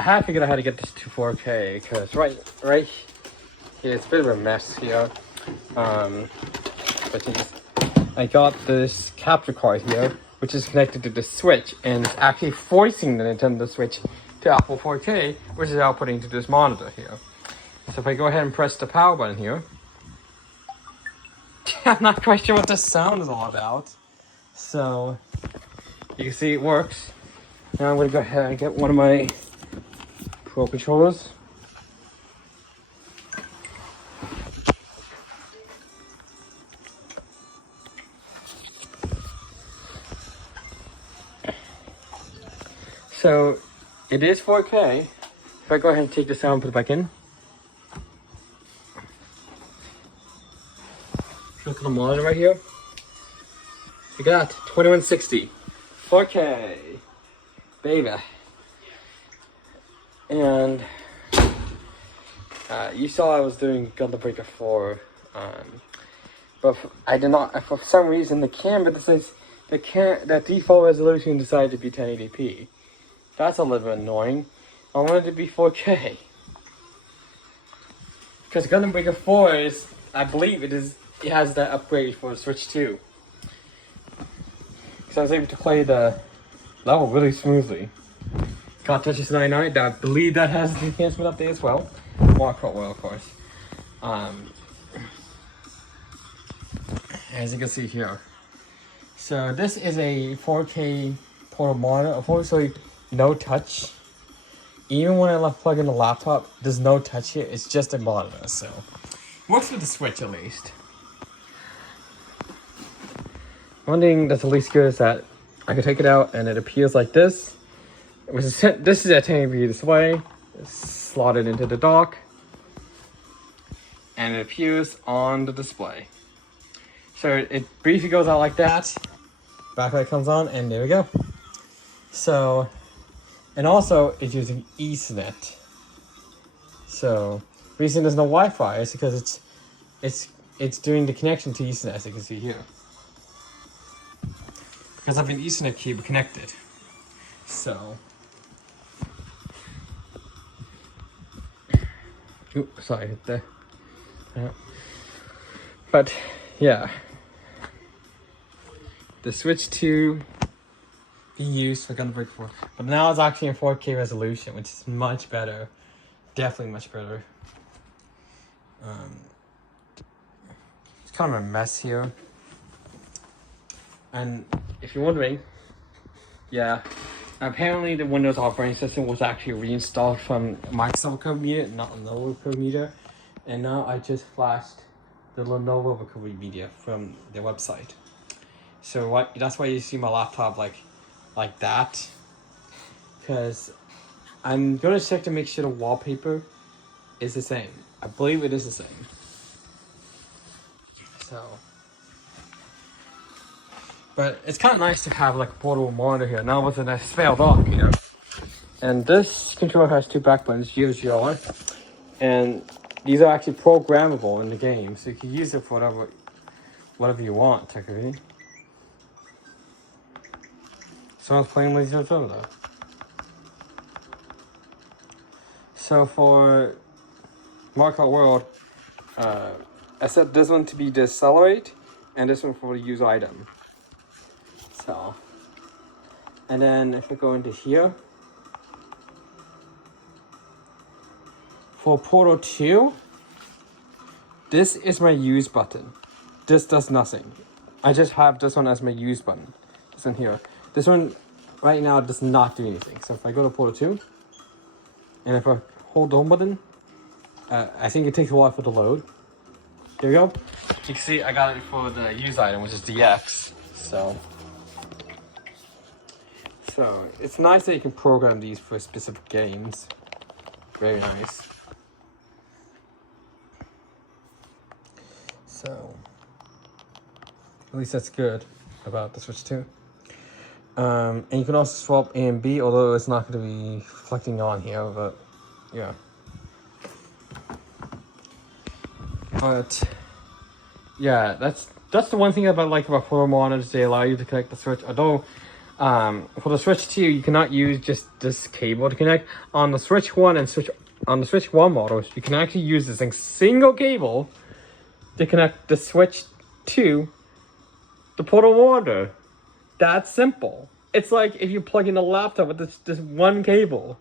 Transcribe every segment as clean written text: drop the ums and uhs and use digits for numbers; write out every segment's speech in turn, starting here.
I have figured out how to get this to 4K because right here it's a bit of a mess here. But I got this capture card here, which is connected to the Switch, and it's actually forcing the Nintendo Switch to Apple 4K, which is outputting to this monitor here. So if I go ahead and press the power button here, I'm not quite sure what this sound is all about. So you can see it works. Now I'm gonna go ahead and get one of my Pro controllers. So it is 4K. If I go ahead and take this out and put it back in. Look at the monitor right here. We got 2160. 4K. Baby. And you saw I was doing Gundam Breaker 4. But I did not, for some reason, the camera that says that default resolution decided to be 1080p. That's a little bit annoying. I wanted it to be 4K. Because Gundam Breaker 4 is, I believe it has that upgrade for Switch 2. Because I was able to play the level really smoothly. Got Tetris 99, I believe that has the enhancement update as well. Mario World, of course. As you can see here. So this is a 4K portable monitor. Unfortunately, no touch. Even when I plug in the laptop, there's no touch here. It's just a monitor, so works with the Switch at least. One thing that's at least good is that I can take it out and it appears like this. This is a 1080p display. It's slotted into the dock, and it appears on the display. So it briefly goes out like that. Backlight comes on, and there we go. So. And also, it's using Ethernet. So, the reason there's no Wi-Fi is because it's doing the connection to Ethernet, as you can see here. Because I have an Ethernet cable connected. So, oops, sorry, hit there. But yeah, the Switch 2. Used for Gundam Breaker 4, but now it's actually in 4K resolution, which is much better, definitely much better. It's kind of a mess here, and if you're wondering, yeah, apparently the Windows operating system was actually reinstalled from Microsoft Code Media, not Lenovo Code Media, and now I just flashed the Lenovo Code Media from their website. So that's why you see my laptop like that, because I'm gonna check to make sure the wallpaper is the same. I believe it is the same. So, but it's kind of nice to have like a portable monitor here. Now with a spare dock here, and this controller has two back buttons, GR, and these are actually programmable in the game, so you can use it for whatever you want, technically. Someone's playing with each other though. So for Mario Kart World, I set this one to be decelerate, and this one for the use item. So, and then if we go into here, for Portal 2, this is my use button. This does nothing. I just have this one as my use button. This one here. This one right now does not do anything. So if I go to Portal 2, and if I hold the home button, I think it takes a while for the load. There we go. You can see I got it for the use item, which is DX. So it's nice that you can program these for specific games. Very nice. So at least that's good about the Switch 2. And you can also swap A and B, although it's not going to be reflecting on here, but yeah. But yeah, that's the one thing I like about portable monitors. They allow you to connect the Switch. Although For the Switch 2, you cannot use just this cable to connect. On the Switch 1 and on the Switch 1 models, you can actually use this single cable to connect the Switch 2 to portable monitor. That's simple. It's like if you plug in a laptop with this one cable.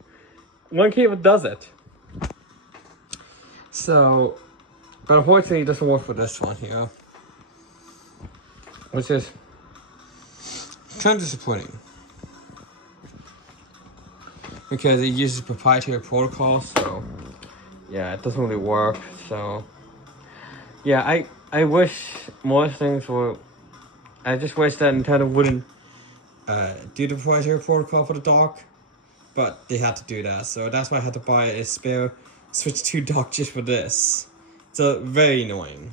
One cable does it. So, but unfortunately it doesn't work for this one here. Which is kind of disappointing. Because it uses proprietary protocol, so yeah, it doesn't really work. So yeah, I wish more things were. I just wish that Nintendo wouldn't do the proprietary protocol for the dock, but they had to do that. So that's why I had to buy a spare Switch 2 dock just for this. So very annoying.